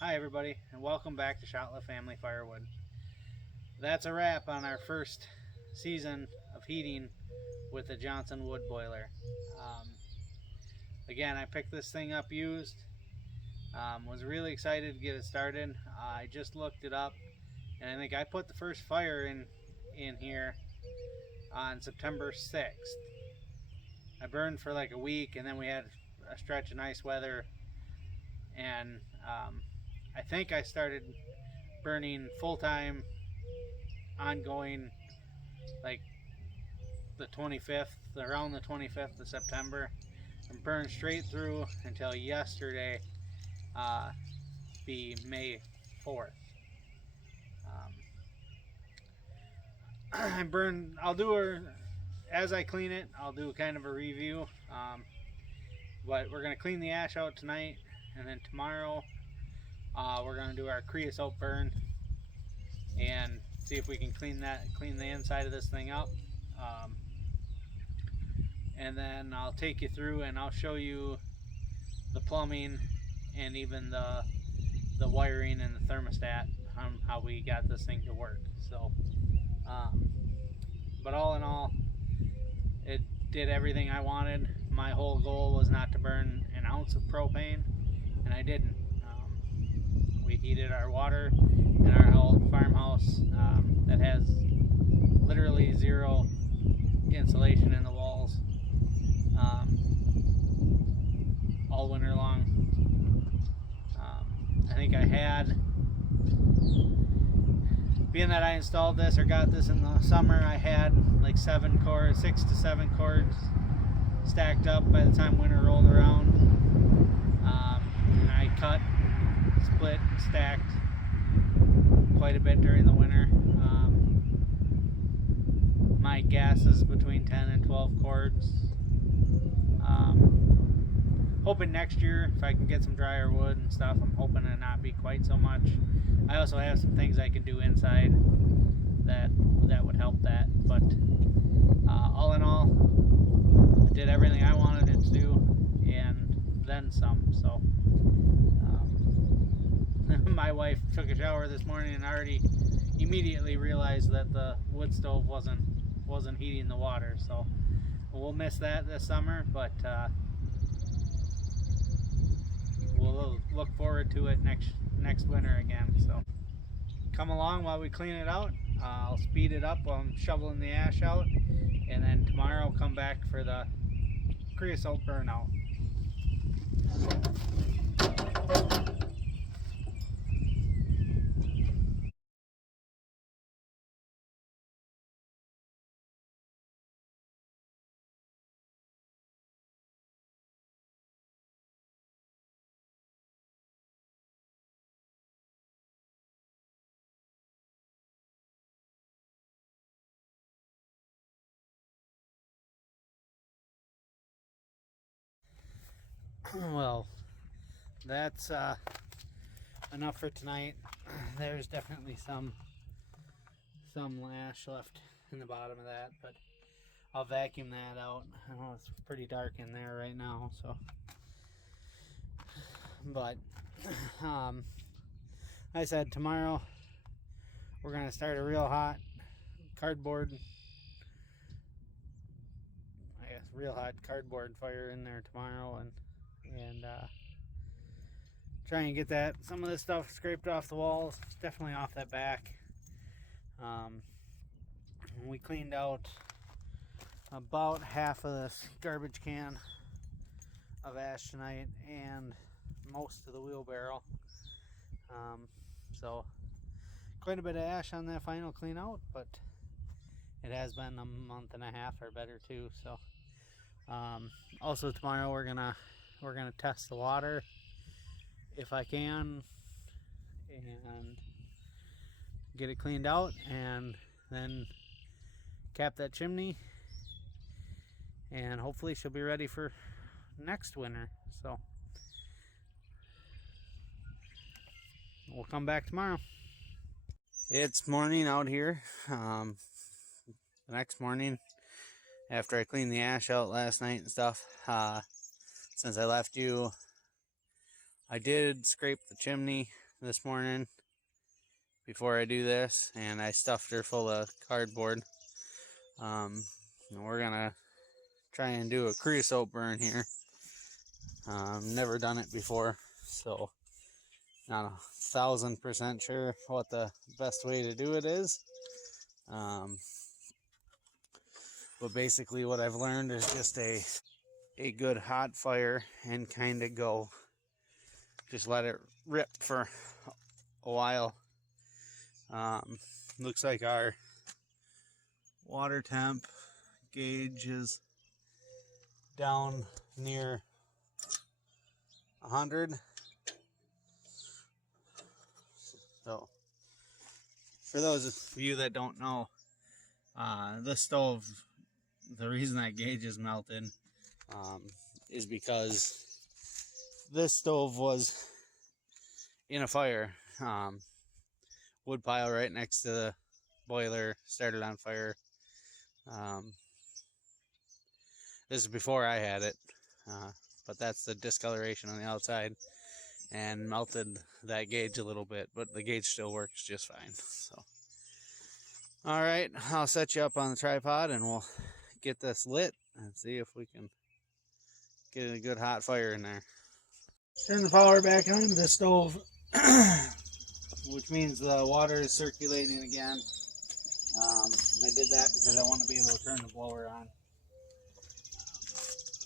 Hi everybody, and welcome back to Shotla Family Firewood. That's a wrap on our first season of heating with the Johnson wood boiler. Um, Again, I picked this thing up used. Was really excited to get it started. I just looked it up, and I think I put the first fire in here on September 6th. I burned for like a week, and then we had a stretch of nice weather, and I think I started burning full time, ongoing, like the 25th, around the 25th of September, and burned straight through until yesterday, uh, be May 4th. I burned. I'll do a as I clean it. I'll do kind of a review. But we're gonna clean the ash out tonight, and then tomorrow we're gonna do our creosote burn and see if we can clean the inside of this thing up. Um, and then I'll take you through and I'll show you the plumbing and even the wiring and the thermostat on how we got this thing to work. So, but all in all, it did everything I wanted. My whole goal was not to burn an ounce of propane, and I didn't. We heated our water in our old farmhouse that has literally zero insulation in the walls all winter long. I think I had, being that I installed this or got this in the summer, I had like 6 to 7 cords stacked up by the time winter rolled around. And I cut, split, stacked quite a bit during the winter. My gas is between 10 and 12 cords. Hoping next year, if I can get some drier wood and stuff, I'm hoping to not be quite so much. I also have some things I can do inside that would help that. But all in all, I did everything I wanted it to do, and then some. So my wife took a shower this morning and already immediately realized that the wood stove wasn't heating the water. So we'll miss that this summer, but we'll look forward to it next winter again. So come along while we clean it out. I'll speed it up while I'm shoveling the ash out, and then tomorrow I'll come back for the creosote burnout. Well, that's enough for tonight. There's definitely some ash left in the bottom of that, but I'll vacuum that out. I know it's pretty dark in there right now, so. But I said tomorrow we're gonna start a real hot cardboard, real hot cardboard fire in there tomorrow, and try and get some of this stuff scraped off the walls. It's definitely off that back. We cleaned out about half of this garbage can of ash tonight and most of the wheelbarrow. So quite a bit of ash on that final clean out, but it has been a month and a half or better too. So also tomorrow we're gonna test the water if I can and get it cleaned out, and then cap that chimney, and hopefully she'll be ready for next winter. So we'll come back tomorrow. It's morning out here. The next morning, after I cleaned the ash out last night and stuff, since I left you, I did scrape the chimney this morning before I do this, and I stuffed her full of cardboard. And we're gonna try and do a creosote burn here. Never done it before, so not 1,000% sure what the best way to do it is. But basically what I've learned is just a good hot fire and kind of go. Just let it rip for a while. Looks like our water temp gauge is down near 100. So for those of you that don't know, this stove, the reason that gauge is melted is because this stove was in a fire. Wood pile right next to the boiler started on fire. This is before I had it, but that's the discoloration on the outside and melted that gauge a little bit, but the gauge still works just fine. So, all right, I'll set you up on the tripod and we'll get this lit and see if we can get a good hot fire in there. Turn the power back on to the stove, which means the water is circulating again. I did that because I want to be able to turn the blower on.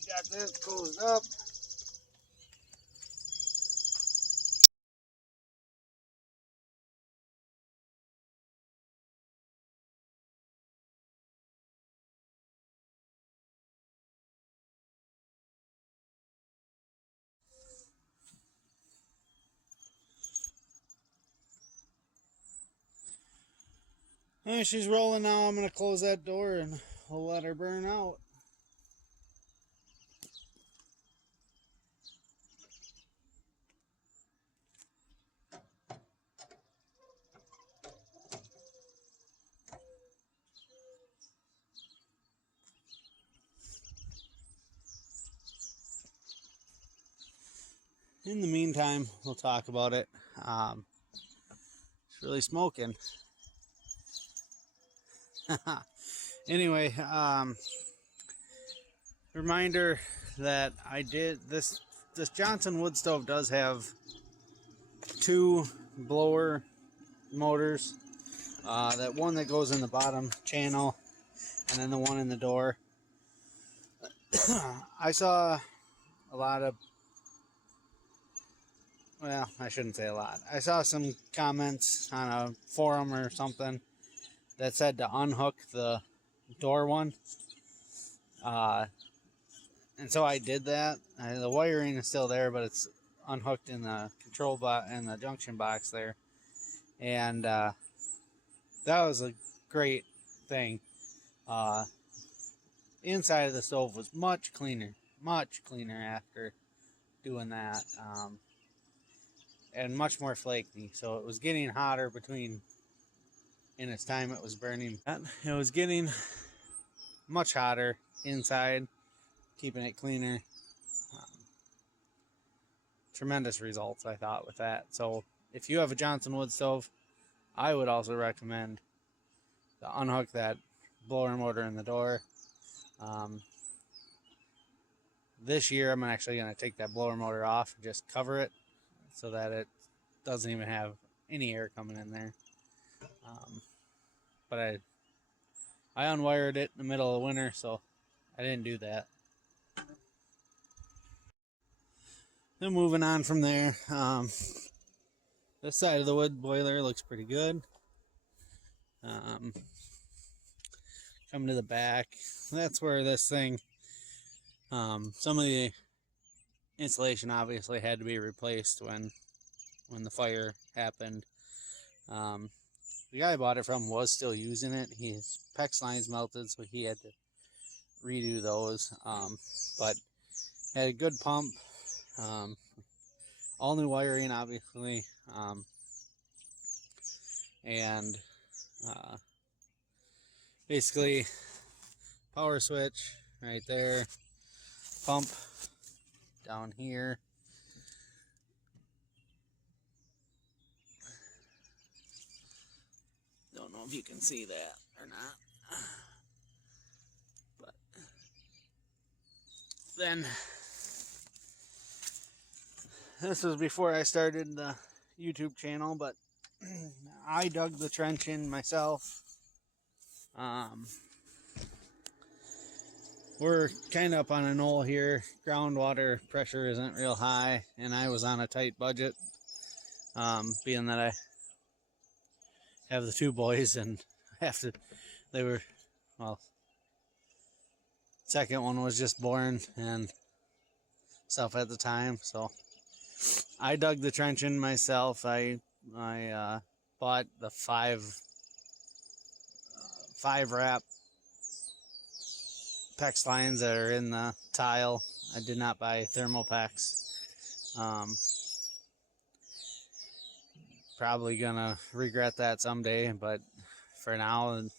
Got this closed up. Alright, she's rolling now. I'm going to close that door and we'll let her burn out. In the meantime, we'll talk about it. It's really smoking. Anyway, reminder that I did this Johnson wood stove does have 2 blower motors. That one that goes in the bottom channel and then the one in the door. I saw a lot of, well, I shouldn't say a lot. I saw some comments on a forum or something that said to unhook the door one. And so I did that. The wiring is still there, but it's unhooked in the control box and the junction box there. And that was a great thing. Inside of the stove was much cleaner after doing that. And much more flaky. So it was getting hotter in its time it was burning. It was getting much hotter inside, keeping it cleaner. Tremendous results, I thought, with that. So if you have a Johnson wood stove, I would also recommend to unhook that blower motor in the door. This year I'm actually going to take that blower motor off and just cover it so that it doesn't even have any air coming in there. But I unwired it in the middle of winter, so I didn't do that. Then moving on from there, this side of the wood boiler looks pretty good. Coming to the back, that's where this thing, some of the insulation obviously had to be replaced when the fire happened. The guy I bought it from was still using it. His PEX lines melted, so he had to redo those. But had a good pump. All new wiring, obviously. And basically, power switch right there. Pump down here. know if you can see that or not. But then, this was before I started the YouTube channel, but I dug the trench in myself. We're kind of up on a knoll here. Groundwater pressure isn't real high, and I was on a tight budget, being that I have the two boys and they were, well, second one was just born and stuff at the time, so I dug the trench in myself. I bought the five wrap PEX lines that are in the tile. I did not buy thermal PEX. Probably gonna regret that someday, but for now it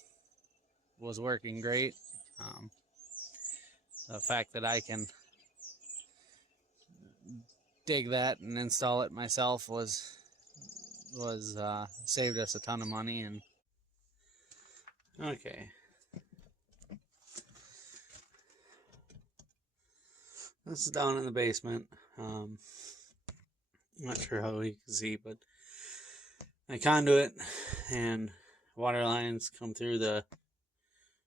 was working great. The fact that I can dig that and install it myself was saved us a ton of money. And okay, this is down in the basement. I'm not sure how you can see, but my conduit and water lines come through the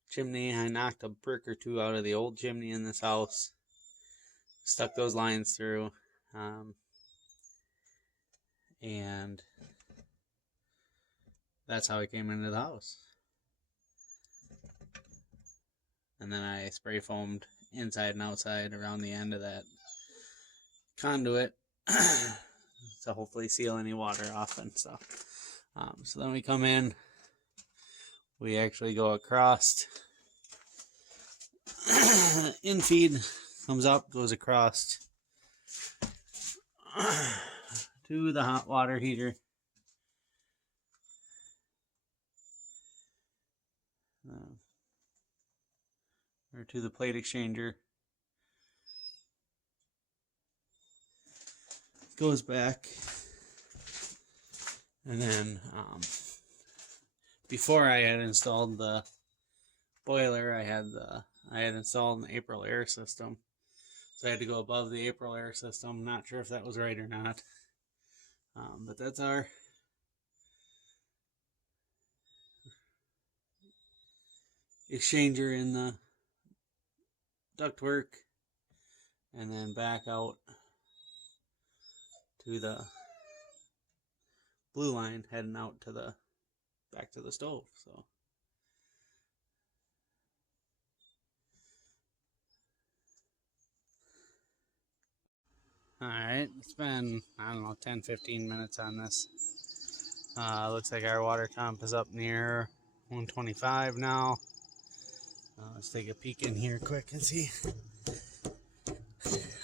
chimney. I knocked a brick or two out of the old chimney in this house, stuck those lines through, and that's how I came into the house. And then I spray foamed inside and outside around the end of that conduit to hopefully seal any water off and stuff. So then we come in, we actually go across. Infeed comes up, goes across to the hot water heater. Or to the plate exchanger. Goes back. And then before I had installed the boiler, I had installed an April air system. So I had to go above the April air system. Not sure if that was right or not. But that's our exchanger in the ductwork, and then back out to the blue line heading out to the back to the stove. So alright, it's been, I don't know, 10-15 minutes on this. Looks like our water temp is up near 125 now. Let's take a peek in here quick and see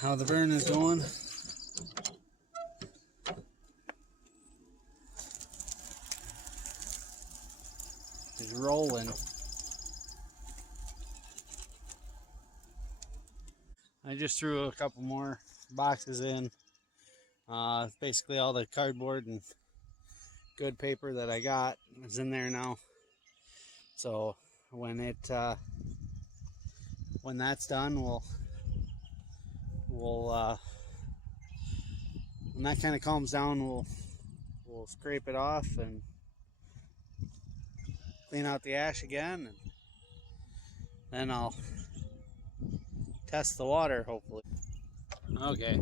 how the burn is going. It's rolling. I just threw a couple more boxes in. Basically all the cardboard and good paper that I got is in there now. So when that's done, when that kind of calms down, we'll scrape it off and clean out the ash again, and then I'll test the water, hopefully. Okay,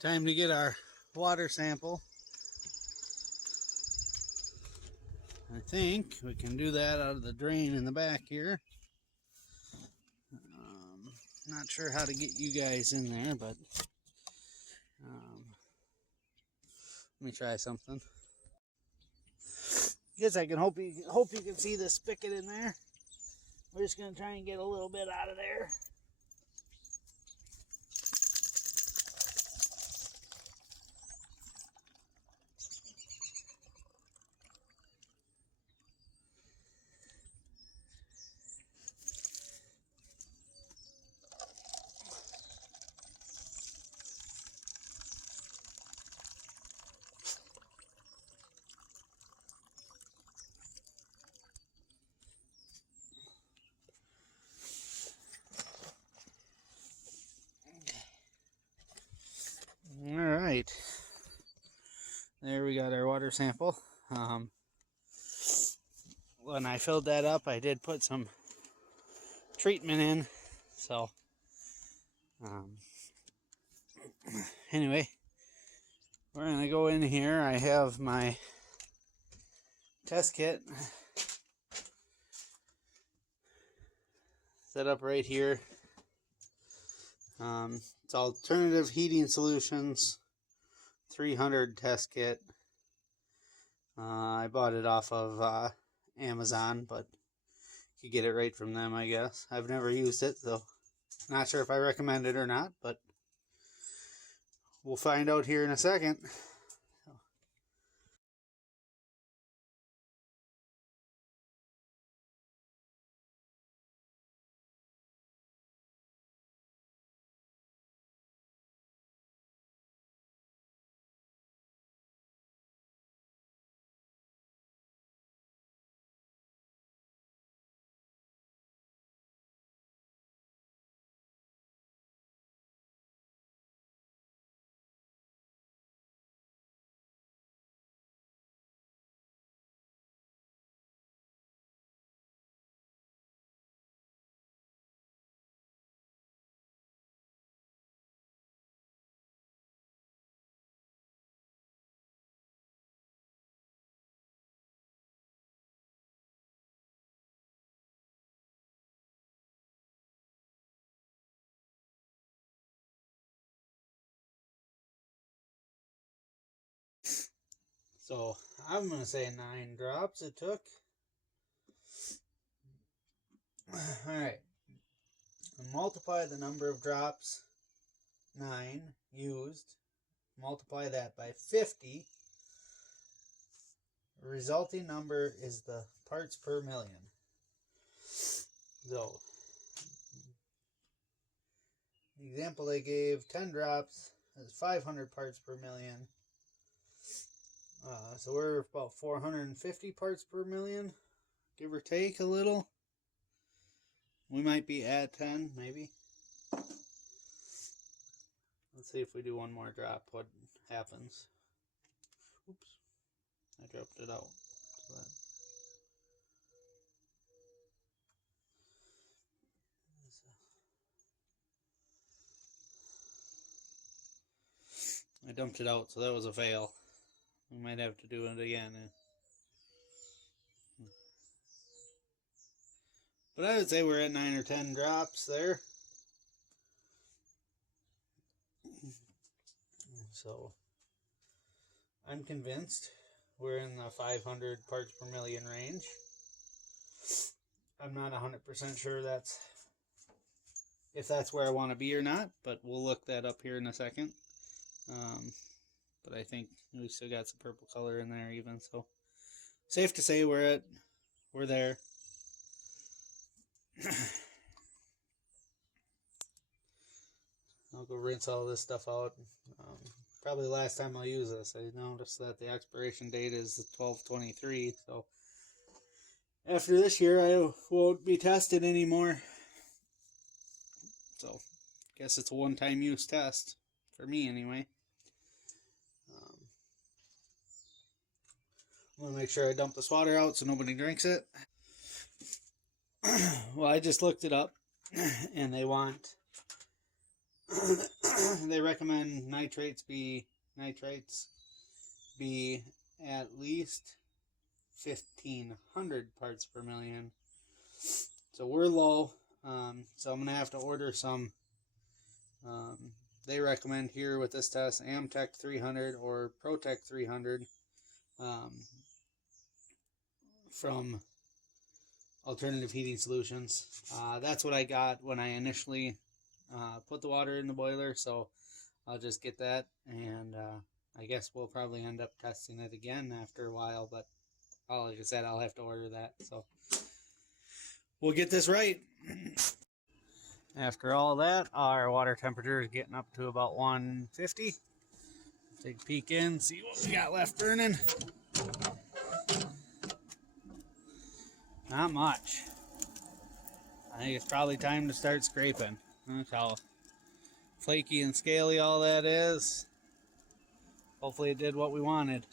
time to get our water sample. I think we can do that out of the drain in the back here. Not sure how to get you guys in there, but let me try something. Guess I can hope you can see the spigot in there. We're just gonna try and get a little bit out of there. Alright, there we got our water sample. When I filled that up, I did put some treatment in, so anyway, we're gonna go in here. I have my test kit set up right here. It's Alternative Heating Solutions 300 test kit. I bought it off of Amazon, but you get it right from them, I guess. I've never used it, so not sure if I recommend it or not, but we'll find out here in a second. So I'm going to say 9 drops it took. Alright. Multiply the number of drops, 9, used. Multiply that by 50. The resulting number is the parts per million. So, the example they gave, 10 drops is 500 parts per million. So we're about 450 parts per million, give or take a little. We might be at 10, maybe. Let's see if we do one more drop, what happens. Oops, I dropped it out. So I dumped it out, so that was a fail. We might have to do it again. But I would say we're at 9 or 10 drops there. So I'm convinced we're in the 500 parts per million range. I'm not 100% sure if that's where I want to be or not, but we'll look that up here in a second. But I think we still got some purple color in there even, so safe to say we're there. I'll go rinse all this stuff out. Probably the last time I'll use this. I noticed that the expiration date is 12/23, so after this year I won't be tested anymore. So guess it's a one-time use test for me anyway. I'm gonna make sure I dump this water out so nobody drinks it. Well, I just looked it up, and they recommend nitrates be at least 1,500 parts per million. So we're low. So I'm gonna have to order some. They recommend here with this test Amtech 300 or Protec 300 from Alternative Heating Solutions. That's what I got when I initially put the water in the boiler, so I'll just get that, and I guess we'll probably end up testing it again after a while, but like I said, I'll have to order that, so we'll get this right. After all that, our water temperature is getting up to about 150. Take a peek in, see what we got left burning. Not much. I think it's probably time to start scraping. Look how flaky and scaly all that is. hopefully it did what we wanted.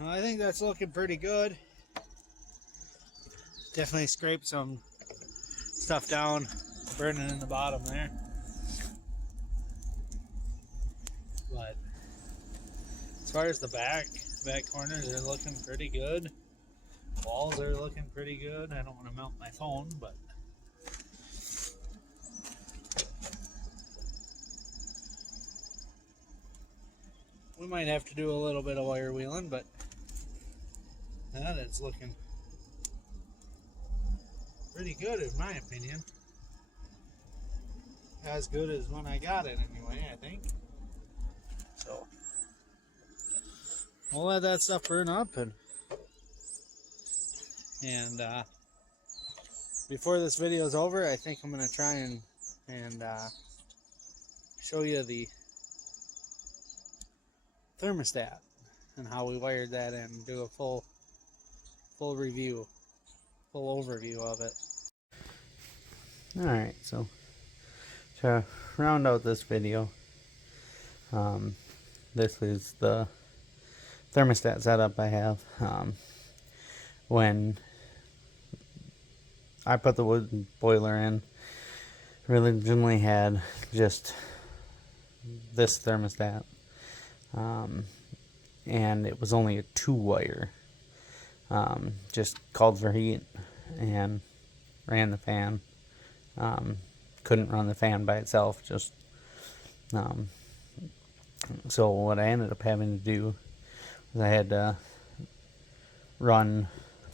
Well, I think that's looking pretty good. Definitely scraped some stuff down, burning in the bottom there. But as far as the back corners are looking pretty good. Walls are looking pretty good. I don't want to melt my phone, but we might have to do a little bit of wire wheeling, but that is looking pretty good in my opinion. As good as when I got it anyway, I think. So we'll let that stuff burn up, and before this video is over, I think I'm gonna try and show you the thermostat and how we wired that in. Do a full review, full overview of it. Alright, so to round out this video, this is the thermostat setup I have. When I put the wood boiler in, originally had just this thermostat, and it was only a 2-wire. Just called for heat and ran the fan. Couldn't run the fan by itself, just so what I ended up having to do was I had to run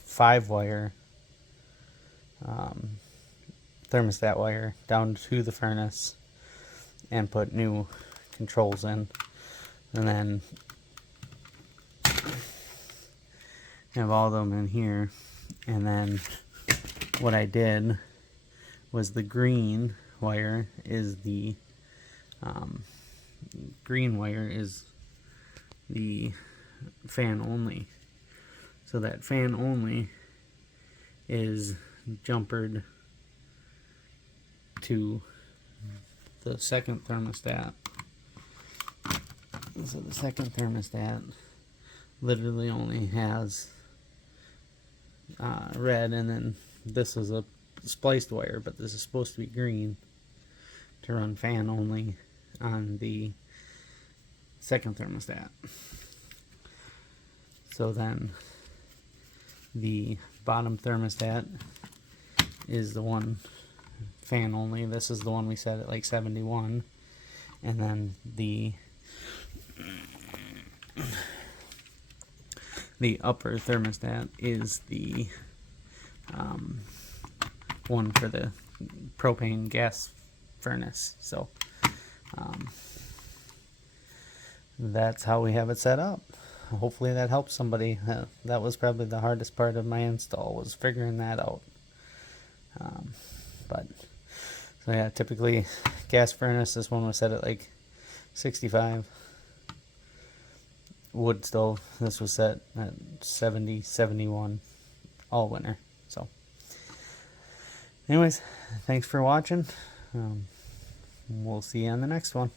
5-wire thermostat wire down to the furnace and put new controls in, and then have all of them in here. And then what I did was the green wire is the fan only. So that fan only is jumpered to the second thermostat. So the second thermostat literally only has red, and then this is a spliced wire, but this is supposed to be green to run fan only on the second thermostat. So then the bottom thermostat is the one fan only. This is the one we set at like 71, and then the upper thermostat is the one for the propane gas furnace. So that's how we have it set up. Hopefully that helps somebody. That was probably the hardest part of my install, was figuring that out. So yeah, typically gas furnace, this one was set at like 65. Wood stove, this was set at 70, 71 all winter. So anyways, thanks for watching. We'll see you on the next one.